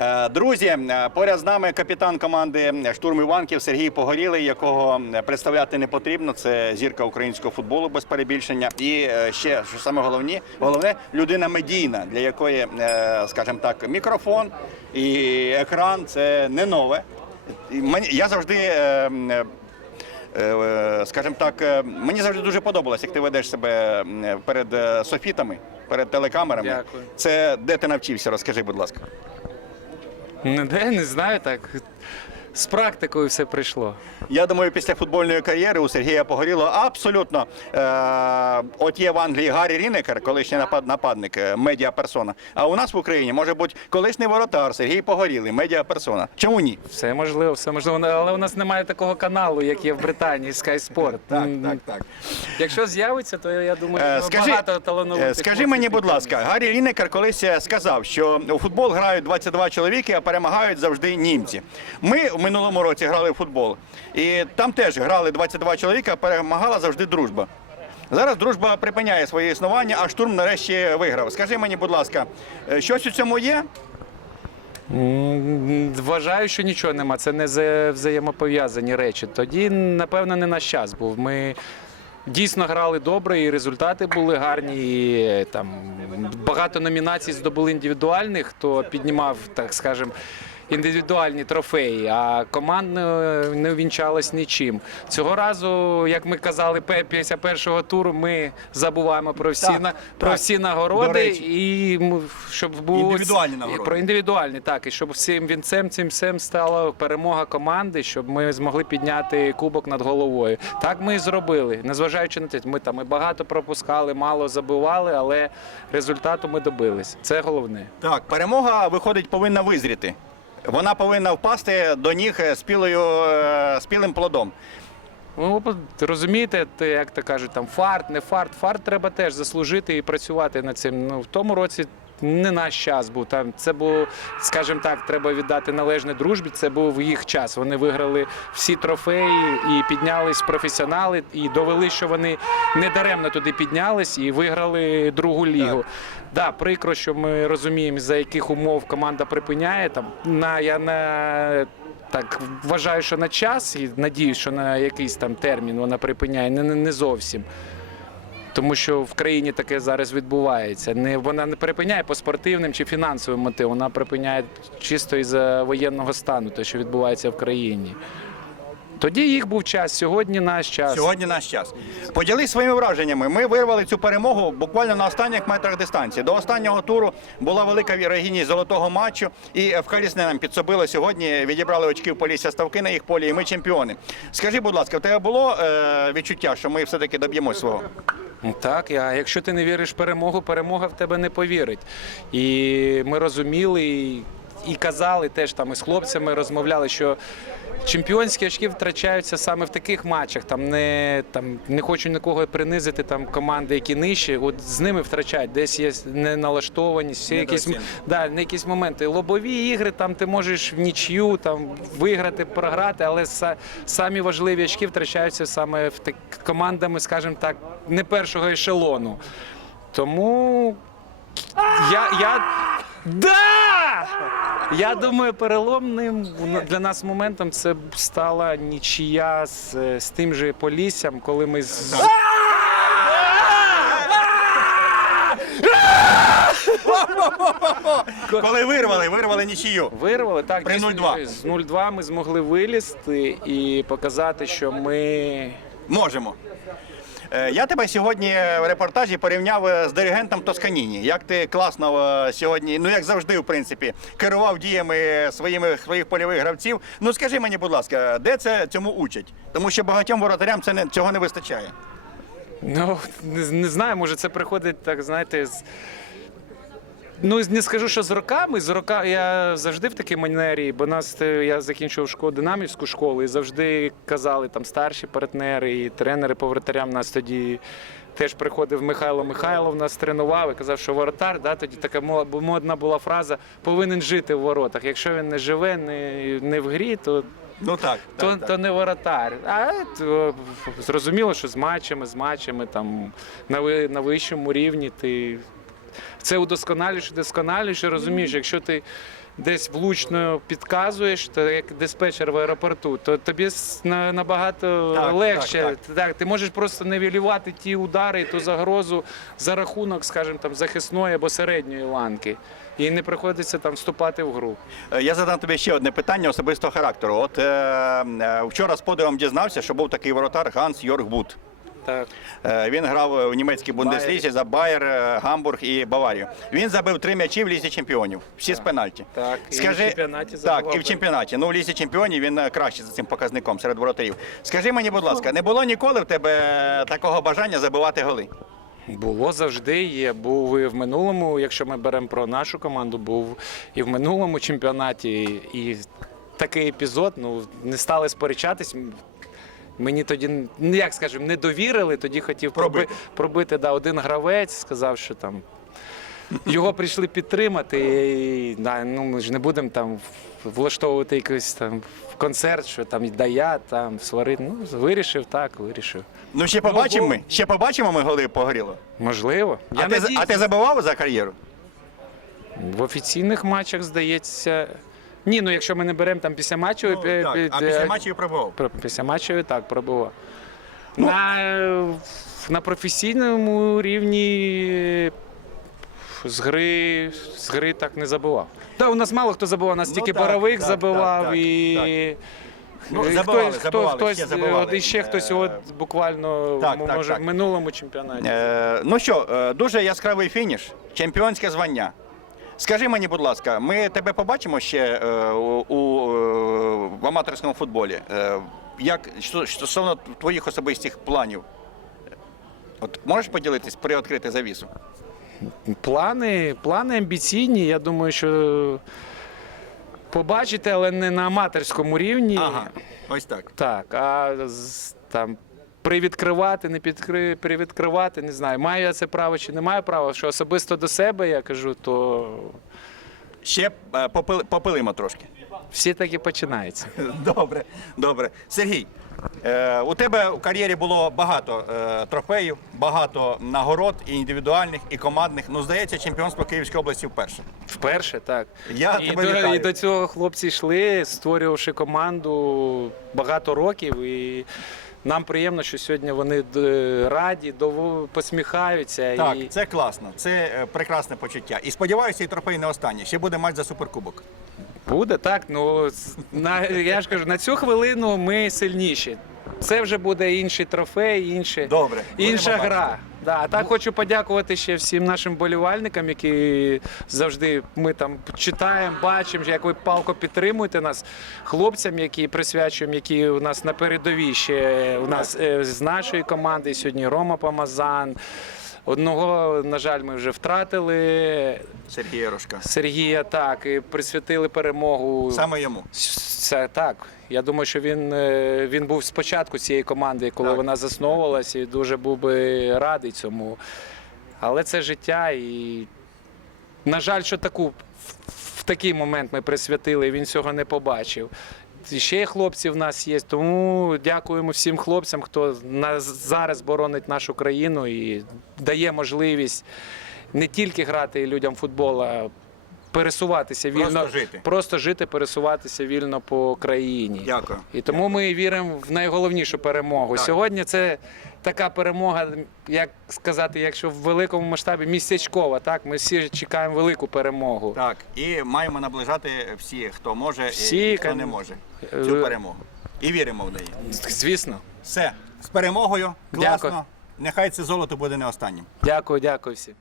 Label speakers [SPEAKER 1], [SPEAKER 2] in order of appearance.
[SPEAKER 1] Е, Друзі, е, поряд з нами капітан команди штурм Іванків Сергій Погорілий, якого представляти не потрібно. Це зірка українського футболу без перебільшення. І е, ще що саме головні, головне людина медійна, для якої, е, скажімо так, мікрофон і екран це не нове. Я завжди. е, м, е, Е, скажімо так, е, мені завжди дуже подобалось, як ти ведеш себе перед е, софітами, перед телекамерами.
[SPEAKER 2] Дякую.
[SPEAKER 1] Це де ти навчився? Розкажи, будь ласка.
[SPEAKER 2] Ніде не знаю так. З практикою все прийшло.
[SPEAKER 1] Я думаю, після футбольної кар'єри у Сергія Погоріло абсолютно. Е, от є в Англії Гаррі Рінекер, колишній напад, нападник, е, медіаперсона. А у нас в Україні може бути колишній воротар Сергій Погорілий, медіаперсона. Чому ні?
[SPEAKER 2] Все можливо, все можливо. Але у нас немає такого каналу, як є в Британії, Sky Sport. М,
[SPEAKER 1] так.
[SPEAKER 2] Якщо з'явиться, то я думаю,
[SPEAKER 1] Е,
[SPEAKER 2] скажи, багато талановитих.
[SPEAKER 1] е, скажи мені, будь ласка, Гаррі Лінекер колись сказав, що у футбол грають 22 чоловіки, а перемагають завжди німці. Ми минулому році грали в футбол, і там теж грали 22 чоловіка, перемагала завжди дружба. Зараз дружба припиняє своє існування, а штурм нарешті виграв. Скажи мені, будь ласка, е, щось у цьому є?
[SPEAKER 2] Вважаю, що нічого нема. Це не взаємопов'язані речі. Тоді, напевно, не наш час був. Ми дійсно грали добре, і результати були гарні. І там багато номінацій здобули індивідуальних, хто піднімав, так скажемо. Індивідуальні трофеї, а командно не увінчалось нічим. Цього разу, як ми казали, після першого туру ми забуваємо про всі
[SPEAKER 1] Так,
[SPEAKER 2] на про
[SPEAKER 1] так.
[SPEAKER 2] всі нагороди, і щоб було
[SPEAKER 1] Індивідуальні нагороди.
[SPEAKER 2] про індивідуальні, так і щоб всім вінцем цим всім стала перемога команди, щоб ми змогли підняти кубок над головою. Так ми і зробили. Незважаючи на те, ми там і багато пропускали, мало забивали, але результату ми добились. Це головне.
[SPEAKER 1] Так, перемога виходить, повинна визріти. Вона повинна впасти до ніг е, спілою, е, спілим плодом.
[SPEAKER 2] Ну, розумієте, те, як то кажуть, там фарт, не фарт. Фарт треба теж заслужити і працювати над цим. Ну в тому році. Не наш час був там. Це був, скажімо так, треба віддати належне дружбі. Це був їх час. Вони виграли всі трофеї і піднялись професіонали, і довели, що вони не даремно туди піднялись і виграли другу лігу. Да, прикро, що ми розуміємо, за яких умов команда припиняє. Там на я на так вважаю, що на час і надіюсь, що на якийсь там термін вона припиняє. Не, не, не зовсім. Тому що в країні таке зараз відбувається. Не вона не припиняє по спортивним чи фінансовим мотивам, вона припиняє чисто із воєнного стану, те, що відбувається в країні. Тоді їх був час, сьогодні наш час.
[SPEAKER 1] Сьогодні наш час. Поділись своїми враженнями. Ми вирвали цю перемогу буквально на останніх метрах дистанції. До останнього туру була велика вірогідність золотого матчу. І в Халісне нам підсобило сьогодні. Відібрали очки в Полісся Ставки на їх полі, і ми чемпіони. Скажи, будь ласка, в тебе було е, відчуття, що ми все-таки доб'ємось свого?
[SPEAKER 2] Так, а якщо ти не віриш в перемогу, перемога в тебе не повірить. І ми розуміли і, і казали теж там із хлопцями розмовляли, що чемпіонські очки втрачаються саме в таких матчах. Там не там не хочу нікого принизити. Там команди, які нижчі, от з ними втрачають. Десь є неналаштованість, всі якісь да, на якісь моменти. Лобові ігри, там ти можеш в нічю там виграти, програти, але са- самі важливі очки втрачаються саме в так, командами, скажімо так, не першого ешелону. Тому я. я... Да! Я думаю, переломним для нас моментом це стала нічия з, з тим же Поліссям, коли ми з.
[SPEAKER 1] Коли вирвали, вирвали нічию.
[SPEAKER 2] Вирвали так
[SPEAKER 1] При
[SPEAKER 2] дійсно,
[SPEAKER 1] 0-2.
[SPEAKER 2] з 0-2 ми змогли вилізти і показати, що ми
[SPEAKER 1] Можемо. Е, Я тебе сьогодні в репортажі порівняв е, з диригентом Тосканіні. Як ти класно е, сьогодні, ну як завжди, в принципі, керував діями своїми своїх польових гравців. Ну скажи мені, будь ласка, де це цьому учать? Тому що багатьом воротарям це не цього не вистачає.
[SPEAKER 2] Ну, не, знаю, може це приходить, так знаєте, з. Ну, не скажу, що з роками. З рока я завжди в такій манері, бо нас е, я закінчував школу динамівську школу, і завжди казали там старші партнери і тренери по воротарям нас тоді. Теж приходив Михайло Михайлов, нас тренував і казав, що воротар, да, тоді така модна була фраза повинен жити в воротах. Якщо він не живе, не, не в грі, то
[SPEAKER 1] Ну так.
[SPEAKER 2] то, то не воротар. А то, зрозуміло, що з матчами, з матчами там на, на вищому рівні ти це удосконалюєш, удосконалюєш і розумієш, якщо ти десь влучно підказуєш, то як диспетчер в аеропорту, то тобі набагато
[SPEAKER 1] Так,
[SPEAKER 2] легше.
[SPEAKER 1] так,
[SPEAKER 2] Так, ти можеш просто нивелювати ті удари, ту загрозу за рахунок, скажімо, там захисної або середньої ланки. І не приходиться там вступати в гру.
[SPEAKER 1] Е, Я задам тобі ще одне питання особистого характеру. От е, е, вчора з подивом дізнався, що був такий воротар Ганс Йорг Бут.
[SPEAKER 2] Так.
[SPEAKER 1] Е, Він грав у німецькій бундеслізі за Байер, е, Гамбург і Баварію. Він забив три м'ячі в лізі чемпіонів. Всі з пенальті.
[SPEAKER 2] Так, і в чемпіонаті
[SPEAKER 1] так, і в чемпіонаті. Ну, в лізі чемпіонів він е, кращий за цим показником серед воротарів. Скажи мені, будь ласка, не було ніколи в тебе такого бажання забивати голи?
[SPEAKER 2] Було завжди є. Був і в минулому, якщо ми беремо про нашу команду, був і в минулому чемпіонаті. І такий епізод, ну не стали сперечатись. Мені тоді, ну як скажемо, не довірили, тоді хотів проби,
[SPEAKER 1] Пробити.
[SPEAKER 2] пробити да, один гравець, сказав, що там. Його прийшли підтримати, і да, ну, ми ж не будемо там влаштовувати якийсь там концерт, що там да я там сварити. Ну, вирішив так, вирішив.
[SPEAKER 1] Ну, ще побачимо ми. Ще побачимо ми голи погоріло.
[SPEAKER 2] Можливо.
[SPEAKER 1] А ти, а ти забивав за кар'єру?
[SPEAKER 2] В офіційних матчах, здається. Ні, ну якщо ми не беремо там після матчу, пі- пі-
[SPEAKER 1] матчів пробував.
[SPEAKER 2] про- після матчу так пробував. На, е, на професійному рівні з гри, з гри так не забував. Та у нас мало хто забував, у нас
[SPEAKER 1] Ну,
[SPEAKER 2] тільки
[SPEAKER 1] так,
[SPEAKER 2] Боровик
[SPEAKER 1] так,
[SPEAKER 2] забивав
[SPEAKER 1] так, так,
[SPEAKER 2] і.
[SPEAKER 1] Ну,
[SPEAKER 2] і
[SPEAKER 1] забивали,
[SPEAKER 2] хтось,
[SPEAKER 1] забивали,
[SPEAKER 2] хто,
[SPEAKER 1] ще
[SPEAKER 2] хтось,
[SPEAKER 1] забивали.
[SPEAKER 2] от, і ще хтось от буквально
[SPEAKER 1] Так,
[SPEAKER 2] м-
[SPEAKER 1] так,
[SPEAKER 2] може
[SPEAKER 1] так.
[SPEAKER 2] в минулому чемпіонаті.
[SPEAKER 1] Е, ну що, е, дуже яскравий фініш, чемпіонське звання. Скажи мені, будь ласка, ми тебе побачимо ще е, у, у, е, в аматорському футболі. Е, як що- стосовно твоїх особистих планів? От можеш поділитись, приоткрити завісу?
[SPEAKER 2] Плани, плани амбіційні. Я думаю, що побачите, але не на аматорському рівні.
[SPEAKER 1] Ага, ось так.
[SPEAKER 2] Так, а там привідкривати, не підкри, привідкривати, не знаю, маю я це право чи не маю права. Що особисто до себе я кажу, то
[SPEAKER 1] Ще е, попили, попилимо трошки.
[SPEAKER 2] всі так і починається.
[SPEAKER 1] Добре, добре. Сергій, е, у тебе у кар'єрі було багато е, трофеїв, багато нагород, і індивідуальних, і командних. Ну, здається, чемпіонство Київської області вперше.
[SPEAKER 2] Вперше, так.
[SPEAKER 1] Я
[SPEAKER 2] і,
[SPEAKER 1] тебе
[SPEAKER 2] до,
[SPEAKER 1] вітаю.
[SPEAKER 2] і до цього хлопці йшли, створювавши команду багато років. І нам приємно, що сьогодні вони раді, дово- посміхаються.
[SPEAKER 1] Так,
[SPEAKER 2] і...
[SPEAKER 1] це класно, це е, прекрасне почуття. І сподіваюся, і трофей не останній. Ще буде матч за суперкубок.
[SPEAKER 2] Буде так. Ну на я ж кажу, на цю хвилину ми сильніші. Це вже буде інший трофей, інше,
[SPEAKER 1] Добре,
[SPEAKER 2] інша гра. Да, а так хочу подякувати ще всім нашим болівальникам, які завжди ми там читаємо, бачимо, як ви палко підтримуєте нас, хлопцям, які присвячуємо, які у нас на передовій ще у нас е, з нашої команди сьогодні Рома Помазан. Одного, на жаль, ми вже втратили.
[SPEAKER 1] Сергій Ярошка.
[SPEAKER 2] Сергія так і присвятили перемогу.
[SPEAKER 1] Саме йому.
[SPEAKER 2] Це так. Я думаю, що він, е, він був спочатку цієї команди, коли
[SPEAKER 1] Так.
[SPEAKER 2] вона засновувалася, і дуже був би радий цьому. Але це життя, і на жаль, що таку в- в такий момент ми присвятили, і він цього не побачив. І ще хлопці в нас є, тому дякуємо всім хлопцям, хто зараз боронить нашу країну і дає можливість не тільки грати людям футбол, а пересуватися
[SPEAKER 1] Просто
[SPEAKER 2] вільно,
[SPEAKER 1] жити.
[SPEAKER 2] просто жити, пересуватися вільно по країні.
[SPEAKER 1] Дякую.
[SPEAKER 2] І тому ми віримо в найголовнішу перемогу.
[SPEAKER 1] Так.
[SPEAKER 2] Сьогодні це така перемога, як сказати, якщо в великому масштабі містечкова. Так, ми всі чекаємо велику перемогу.
[SPEAKER 1] Так, і маємо наближати всі, хто може
[SPEAKER 2] Всі,
[SPEAKER 1] і хто
[SPEAKER 2] кон-
[SPEAKER 1] не може.
[SPEAKER 2] Е,
[SPEAKER 1] Цю перемогу. І віримо в неї.
[SPEAKER 2] Звісно,
[SPEAKER 1] Все, з перемогою. Класно.
[SPEAKER 2] Дякую.
[SPEAKER 1] Нехай це золото буде не останнім.
[SPEAKER 2] дякую, дякую всім.